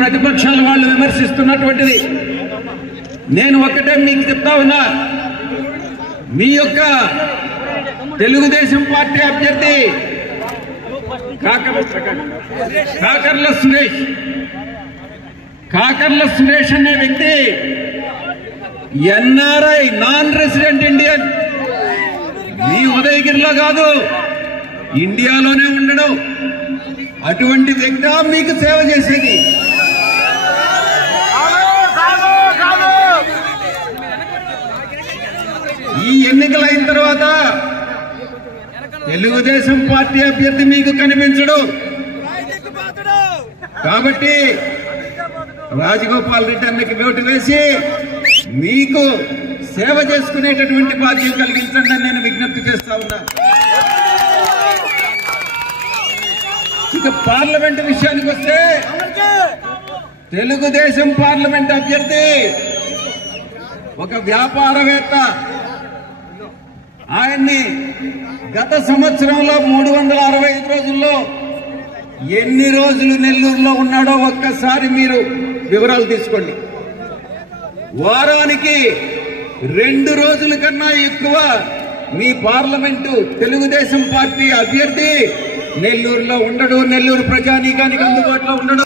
ప్రతిపక్షాల వాళ్ళు విమర్శిస్తున్నటువంటిది. నేను ఒక్కటే మీకు చెప్తా ఉన్నా, మీ యొక్క తెలుగుదేశం పార్టీ అభ్యర్థి కాకర్ల సురేష్ అనే వ్యక్తి ఎన్ఆర్ఐ, నాన్ రెసిడెంట్ ఇండియన్. మీ ఉదయగిరిలో కాదు, ఇండియాలోనే ఉండడం. అటువంటి వ్యక్తి మీకు సేవ చేసేది. ఈ ఎన్నికలు అయిన తర్వాత తెలుగుదేశం పార్టీ అభ్యర్థి మీకు కనిపించడు. కాబట్టి రాజగోపాల్ రెడ్డి అన్నకి ఓటు వేసి మీకు సేవ చేసుకునేటటువంటి బాధ్యత కలిగించండి అని నేను విజ్ఞప్తి చేస్తా ఉన్నా. ఇక పార్లమెంట్ విషయానికి వస్తే, తెలుగుదేశం పార్లమెంట్ అభ్యర్థి ఒక వ్యాపారవేత్త. ఆయన్ని గత సంవత్సరంలో 365 రోజుల్లో ఎన్ని రోజులు నెల్లూరులో ఉన్నాడో ఒక్కసారి మీరు వివరాలు తీసుకోండి. వారానికి 2 రోజుల కన్నా ఎక్కువ మీ పార్లమెంటు తెలుగుదేశం పార్టీ అభ్యర్థి నెల్లూరులో ఉండడు. నెల్లూరు ప్రజానీకానికి అందుబాటులో ఉండడు.